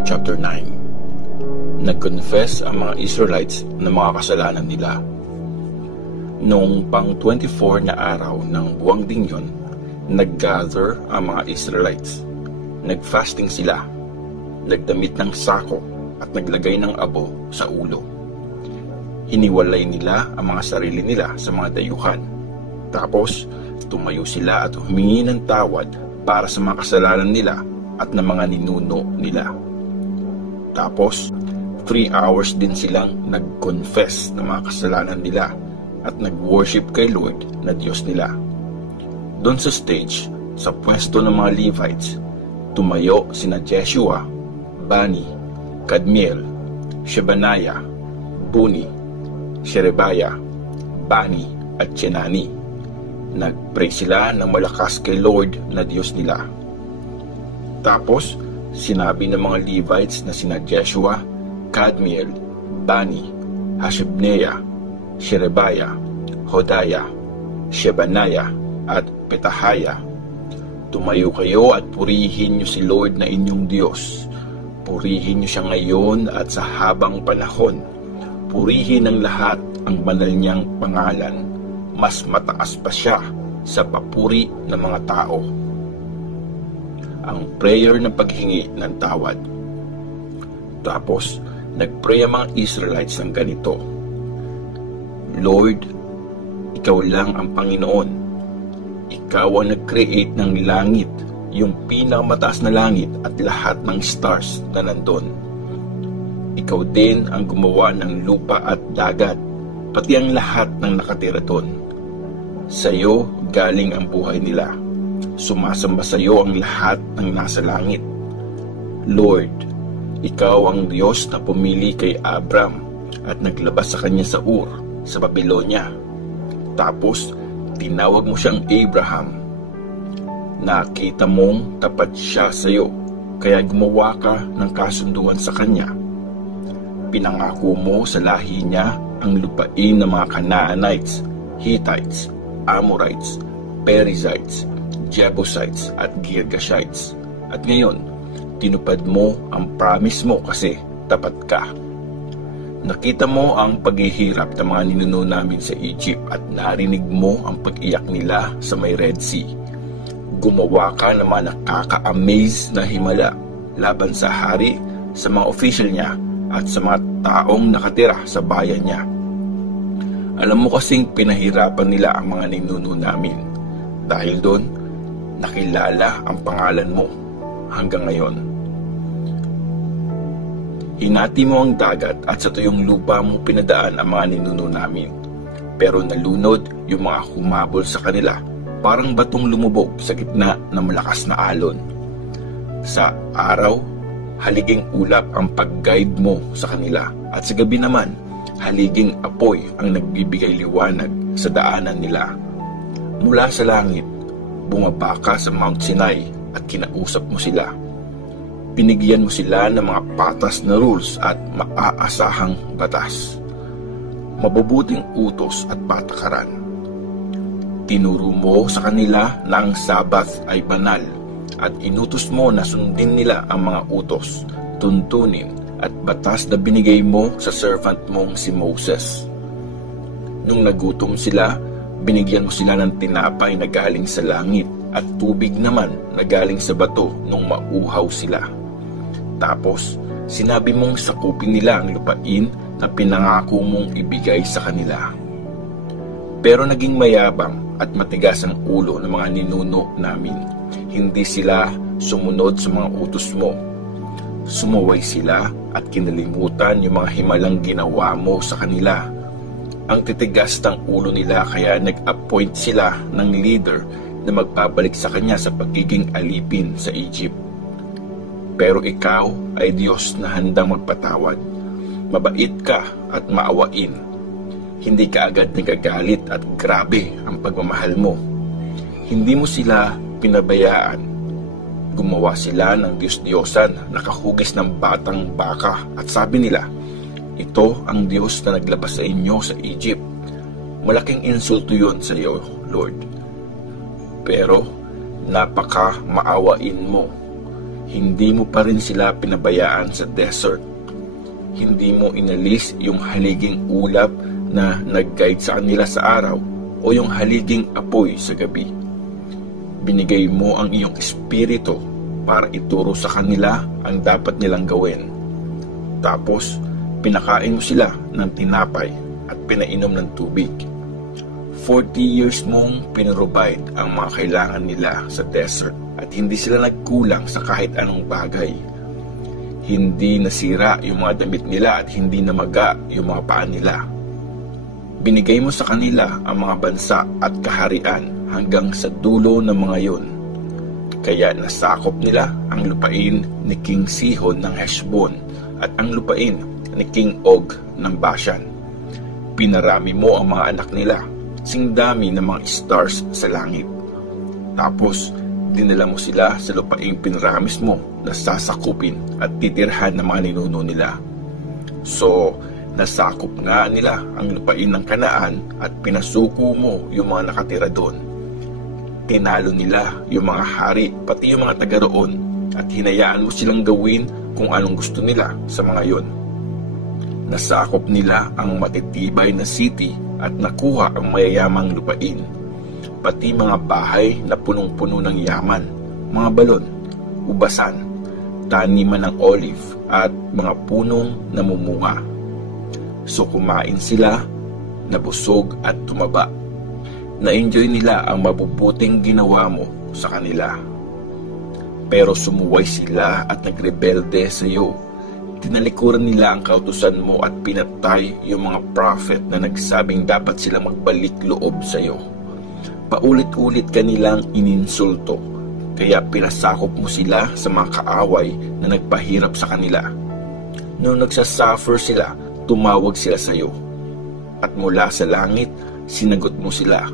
Joshua chapter 9. Nag-confess ang mga Israelites ng mga kasalanan nila. Noong pang 24 na araw ng buwang din yun, nag-gather ang mga Israelites. Nag-fasting sila, nagdamit ng sako at naglagay ng abo sa ulo. Hiniwalay nila ang mga sarili nila sa mga dayuhan. Tapos, tumayo sila at humingi ng tawad para sa mga kasalanan nila at ng mga ninuno nila. Tapos, 3 hours din silang nag-confess ng mga kasalanan nila at nag-worship kay Lord na Diyos nila. Doon sa stage, sa pwesto ng mga Levites, tumayo sina Jeshua, Bani, Kadmiel, Shebaniah, Buni, Sherebiah, Bani at Chenani. Nag-pray sila ng malakas kay Lord na Diyos nila. Tapos, sinabi ng mga Levites na sina Jeshua, Kadmiel, Bani, Hashabneah, Sherebiah, Hodaya, Shebaniah at Petahaya, tumayo kayo at purihin niyo si Lord na inyong Diyos. Purihin niyo siya ngayon at sa habang panahon. Purihin ng lahat ang banal niyang pangalan. Mas mataas pa siya sa papuri ng mga tao. Ang prayer ng paghingi ng tawad. Tapos, nagpray ang mga Israelites ng ganito: Lord, Ikaw lang ang Panginoon. Ikaw ang nag-create ng langit, yung pinakamataas na langit at lahat ng stars na nandun. Ikaw din ang gumawa ng lupa at dagat, pati ang lahat ng nakatira doon. Sa iyo galing ang buhay nila. Sumasamba sa iyo ang lahat ng nasa langit. Lord, Ikaw ang Diyos na pumili kay Abram at naglabas sa kanya sa Ur, sa Babylonia. Tapos, tinawag mo siyang Abraham. Nakita mong tapat siya sa iyo, kaya gumawa ka ng kasunduan sa kanya. Pinangako mo sa lahi niya ang lupain ng mga Canaanites, Hittites, Amorites, Perizzites, Jebusites at Girgashites. At ngayon, tinupad mo ang promise mo kasi tapat ka. Nakita mo ang paghihirap ng mga ninuno namin sa Egypt at narinig mo ang pag-iyak nila sa may Red Sea. Gumawa ka ng mga nakaka-amaze na himala laban sa hari, sa mga official niya at sa mga taong nakatira sa bayan niya. Alam mo kasing pinahirapan nila ang mga ninuno namin. Dahil doon, nakilala ang pangalan mo hanggang ngayon. Hinati mo ang dagat at sa tuyong lupa mo pinadaan ang mga ninuno namin. Pero nalunod yung mga humabol sa kanila, parang batong lumubog sa gitna ng malakas na alon. Sa araw, haliging ulap ang pag-guide mo sa kanila, at sa gabi naman, haliging apoy ang nagbibigay liwanag sa daanan nila. Mula sa langit, bumaba ka sa Mount Sinai at kinausap mo sila. Binigyan mo sila ng mga patas na rules at maaasahang batas, mabubuting utos at patakaran. Tinuro mo sa kanila na ang Sabath ay banal at inutos mo na sundin nila ang mga utos, tuntunin at batas na binigay mo sa servant mong si Moses. Nung nagutom sila, binigyan mo sila ng tinapay na galing sa langit at tubig naman na galing sa bato nung mauhaw sila. Tapos, sinabi mong sakupin nila ang lupain na pinangako mong ibigay sa kanila. Pero naging mayabang at matigas ang ulo ng mga ninuno namin. Hindi sila sumunod sa mga utos mo. Sumuway sila at kinalimutan yung mga himalang ginawa mo sa kanila. Ang titigas ng ulo nila kaya nag-appoint sila ng leader na magpabalik sa kanya sa pagiging alipin sa Egypt. Pero ikaw ay Diyos na handang magpatawad. Mabait ka at maawain. Hindi ka agad nagagalit at grabe ang pagmamahal mo. Hindi mo sila pinabayaan. Gumawa sila ng Diyos-Diyosan, nakahugis ng batang baka at sabi nila, ito ang Diyos na naglabas sa inyo sa Egypt. Malaking insulto yun sa iyo, Lord. Pero napaka maawain mo. hindi mo pa rin sila pinabayaan sa desert. Hindi mo inalis yung haliging ulap na nag-guide sa kanila sa araw o yung haliging apoy sa gabi. Binigay mo ang iyong espiritu para ituro sa kanila ang dapat nilang gawin. Tapos, pinakain mo sila ng tinapay at pinainom ng tubig. 40 years mong pinrovide ang mga kailangan nila sa desert at hindi sila nagkulang sa kahit anong bagay. Hindi nasira yung mga damit nila at hindi namaga yung mga paa nila. Binigay mo sa kanila ang mga bansa at kaharian hanggang sa dulo ng mga yon. Kaya nasakop nila ang lupain ni King Sihon ng Heshbon at ang lupain ni King Og ng Bashan. Pinarami mo ang mga anak nila, sing dami ng mga stars sa langit. Tapos, dinala mo sila sa lupaing pinaramis mo na sasakupin at titirhan ng mga ninuno nila. So, nasakop nga nila ang lupain ng Kanaan at pinasuko mo yung mga nakatira doon. Tinalo nila yung mga hari pati yung mga taga roon at hinayaan mo silang gawin kung anong gusto nila sa mga yon. Nasakop nila ang matitibay na city at nakuha ang mayayamang lupain, pati mga bahay na punong-puno ng yaman, mga balon, ubasan, taniman ng olive at mga punong namumunga. So kumain sila, nabusog at tumaba. Na-enjoy nila ang mabubuting ginawa mo sa kanila. Pero sumuway sila at nagrebelde sa iyo. Tinalikuran nila ang kautusan mo at pinatay yung mga prophet na nagsabing dapat sila magbalik loob sa iyo. Paulit-ulit kanilang ininsulto, kaya pinasakop mo sila sa mga kaaway na nagpahirap sa kanila. Nung nagsasuffer sila, tumawag sila sa iyo. At mula sa langit, sinagot mo sila.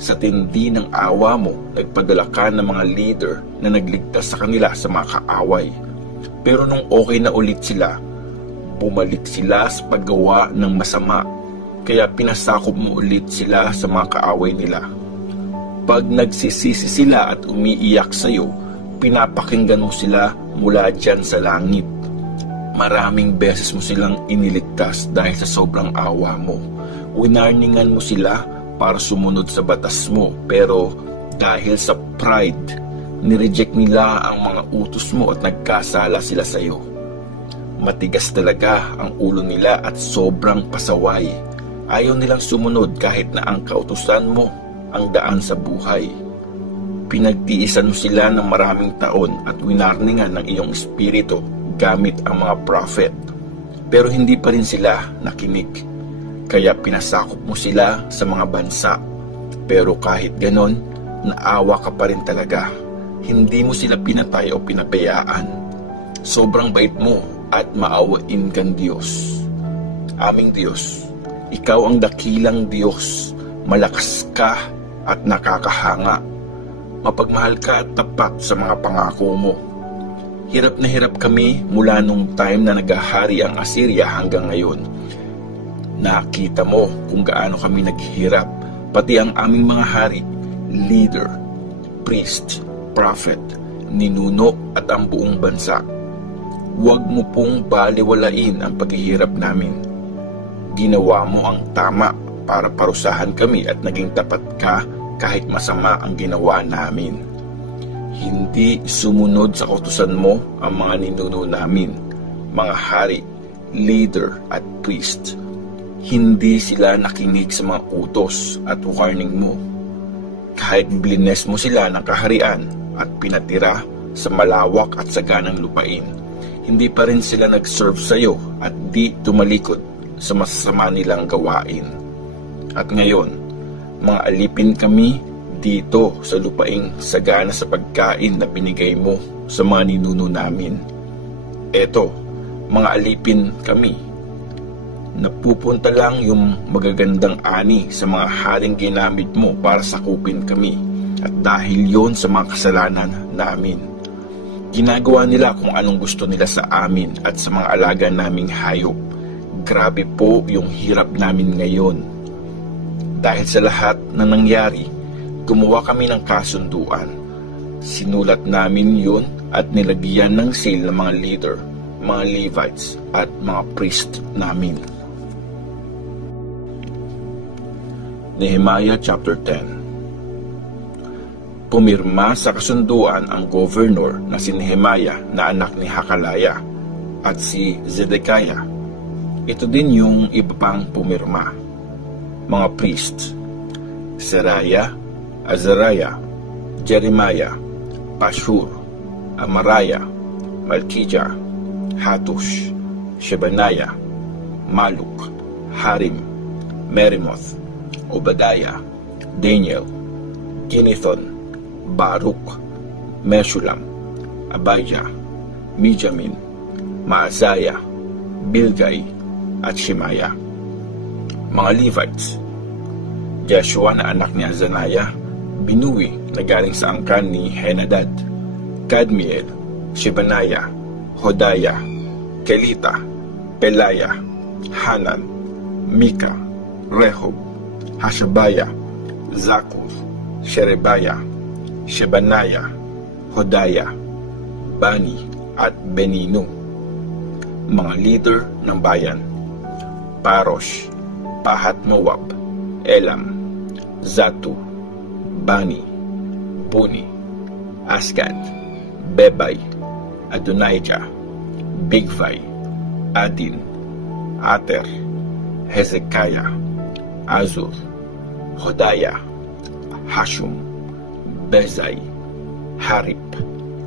Sa tindi ng awa mo, nagpadala ka ng mga leader na nagligtas sa kanila sa mga kaaway. Pero nung okay na ulit sila, bumalik sila sa paggawa ng masama, kaya pinasakop mo ulit sila sa mga kaaway nila. Pag nagsisisi sila at umiiyak sa iyo, pinapakinggan mo sila mula dyan sa langit. Maraming beses mo silang iniligtas dahil sa sobrang awa mo. Winarningan mo sila para sumunod sa batas mo, pero dahil sa pride, nireject nila ang mga utos mo at nagkasala sila sa iyo. Matigas talaga ang ulo nila at sobrang pasaway. Ayaw nilang sumunod kahit na ang kautusan mo ang daan sa buhay. Pinagtiisan mo sila ng maraming taon at winarningan ng iyong espiritu gamit ang mga prophet. Pero hindi pa rin sila nakinig. Kaya pinasakop mo sila sa mga bansa. Pero kahit ganon, naawa ka pa rin talaga. Hindi mo sila pinatay o pinabayaan. Sobrang bait mo at maawain kang Diyos. Aming Diyos, Ikaw ang dakilang Diyos. Malakas ka at nakakahanga. Mapagmahal ka at tapat sa mga pangako mo. Hirap na hirap kami mula nung time na naghahari ang Assyria hanggang ngayon. Nakita mo kung gaano kami naghihirap, pati ang aming mga hari, leader, priest, prophet, ninuno at ang buong bansa. Huwag mo pong baliwalain ang paghihirap namin. Ginawa mo ang tama para parusahan kami at naging tapat ka kahit masama ang ginawa namin. Hindi sumunod sa kautusan mo ang mga ninuno namin, mga hari, leader at priest. Hindi sila nakinig sa mga utos at warning mo. Kahit blines mo sila ng kaharian at pinatira sa malawak at saganang lupain, hindi pa rin sila nag-serve sa iyo at di tumalikod sa masasama nilang gawain. At ngayon, mga alipin kami dito sa lupaing sagana sa pagkain na binigay mo sa mga ninuno namin. Eto, mga alipin kami. Napupunta lang yung magagandang ani sa mga haring ginamit mo para sakupin kami, at dahil yon sa mga kasalanan namin. Ginagawa nila kung anong gusto nila sa amin at sa mga alaga naming hayop. Grabe po yung hirap namin ngayon. Dahil sa lahat na nangyari, gumawa kami ng kasunduan. Sinulat namin yun at nilagyan ng seal ng mga leader, mga Levites at mga priest namin. Nehemiah chapter 10. Pumirma sa kasunduan ang governor na si Nehemiah na anak ni Hakalaya at si Zedekiah. Ito din yung iba pang pumirma. Mga priests: Seraiah, Azariah, Jeremiah, Pashhur, Amariah, Malkijah, Hatush, Shebaniah, Maluk, Harim, Merimoth, Obadiah, Daniel, Ginethon, Baruch, Meshulam, Abijah, Mijamin, Maazaya, Bilgai, at Shemaiah. Mga Levites: Joshua na anak ni Azaniah, Binuwi na galing sa angkan ni Henadad, Kadmiel, Shebaniah, Hodaya, Kelita, Pelaya, Hanan, Mika, Rehob, Hashabiah, Zakur, Sherebiah, Shebaniah, Hodaya, Bani at Beninu. Mga leader ng bayan: Parosh, Pahat Moab, Elam, Zatu, Bani, Buni, Asgad, Bebay, Adonijah, Bigvai, Adin, Ater, Hezekiah, Azur, Hodaya, Hashum, Bezai, Harip,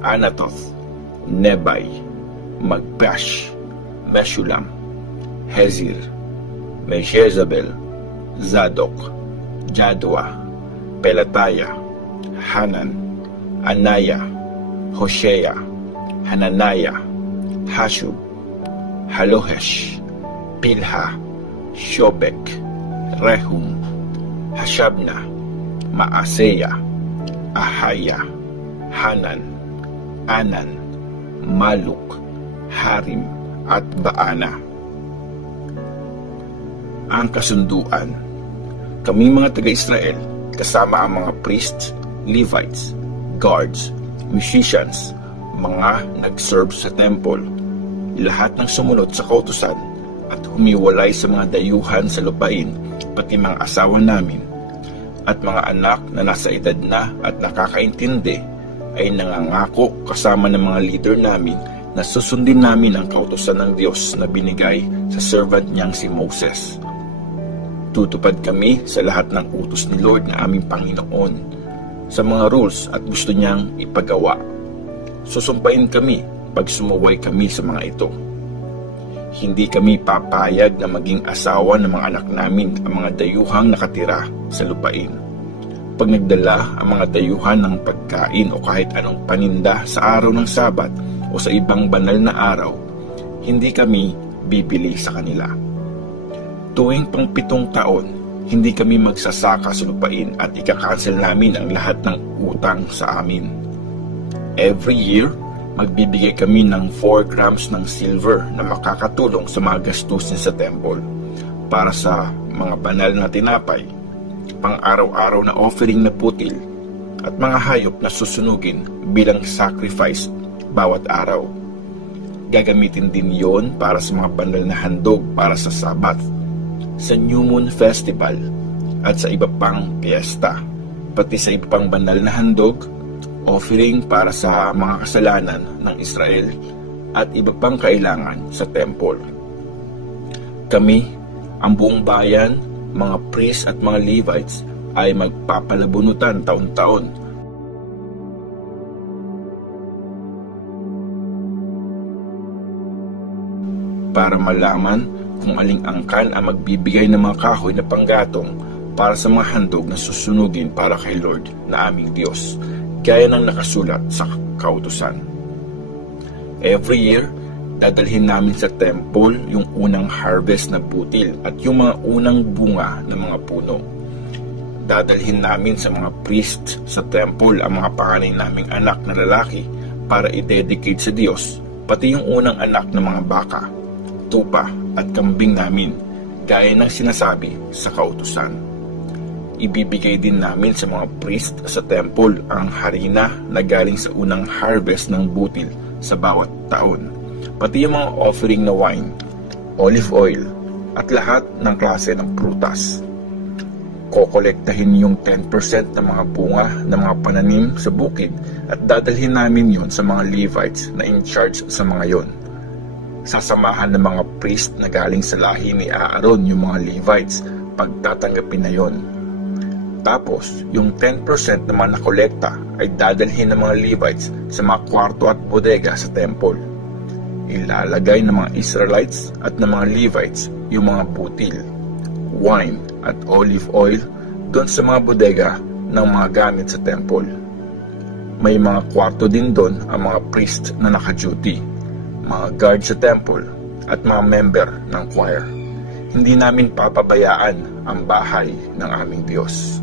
Anatoth, Nebai, Magbash, Meshulam, Hezir, Meshezabel, Zadok, Jadua, Pelataya, Hanan, Anaya, Hoshea, Hananaya, Hashub, Halohesh, Pilha, Shobek, Rehum, Hashabna, Maaseya, Ahaya, Hanan, Anan, Maluk, Harim, at Baana. Ang kasunduan: kami mga taga-Israel, kasama ang mga priests, Levites, guards, musicians, mga nag-serve sa temple, lahat ng sumunod sa kautusan at humiwalay sa mga dayuhan sa lupain, pati mga asawa namin at mga anak na nasa edad na at nakakaintindi, ay nangangako kasama ng mga leader namin na susundin namin ang kautusan ng Diyos na binigay sa servant niyang si Moses. Tutupad kami sa lahat ng utos ni Lord na aming Panginoon, sa mga rules at gusto niyang ipagawa. Susumpain kami pag sumuway kami sa mga ito. Hindi kami papayag na maging asawa ng mga anak namin ang mga dayuhang nakatira sa lupain. Pag nagdala ang mga dayuhan ng pagkain o kahit anong paninda sa araw ng Sabat o sa ibang banal na araw, hindi kami bibili sa kanila. Tuwing pang-7 taon, hindi kami magsasaka sa lupain at ikakancel namin ang lahat ng utang sa amin. Every year, magbibigay kami ng 4 grams ng silver na makakatulong sa mga gastusin sa temple para sa mga banal na tinapay, pang-araw-araw na offering na putil, at mga hayop na susunugin bilang sacrifice bawat araw. Gagamitin din yon para sa mga banal na handog para sa Sabat, sa New Moon Festival, at sa iba pang piyesta, pati sa iba pang banal na handog, offering para sa mga kasalanan ng Israel, at iba pang kailangan sa temple. Kami, ang buong bayan, mga priests at mga Levites, ay magpapalabunutan taon-taon para malaman kung aling angkan ang magbibigay ng mga kahoy na panggatong para sa mga handog na susunugin para kay Lord na aming Diyos, gaya ng nakasulat sa kautusan. Every year, dadalhin namin sa temple yung unang harvest na butil at yung mga unang bunga ng mga puno. Dadalhin namin sa mga priest sa temple ang mga panganay naming anak na lalaki para i-dedicate sa Diyos, pati yung unang anak ng mga baka, tupa at kambing namin, gaya ng sinasabi sa kautusan. Ibibigay din namin sa mga priest sa temple ang harina na galing sa unang harvest ng butil sa bawat taon, pati yung mga offering na wine, olive oil, at lahat ng klase ng prutas. Kokolektahin yung 10% ng mga bunga ng mga pananim sa bukid at dadalhin namin yon sa mga Levites na in charge sa mga yon. Sasamahan ng mga priest na galing sa lahi ni Aaron yung mga Levites pagtatanggapin na yon. Tapos, yung 10% na mga nakolekta ay dadalhin ng mga Levites sa mga kwarto at bodega sa temple. Ilalagay ng mga Israelites at ng mga Levites yung mga butil, wine at olive oil doon sa mga bodega ng mga gamit sa temple. May mga kwarto din doon ang mga priest na naka-duty, mga guard sa temple at mga member ng choir. Hindi namin papabayaan ang bahay ng aming Diyos.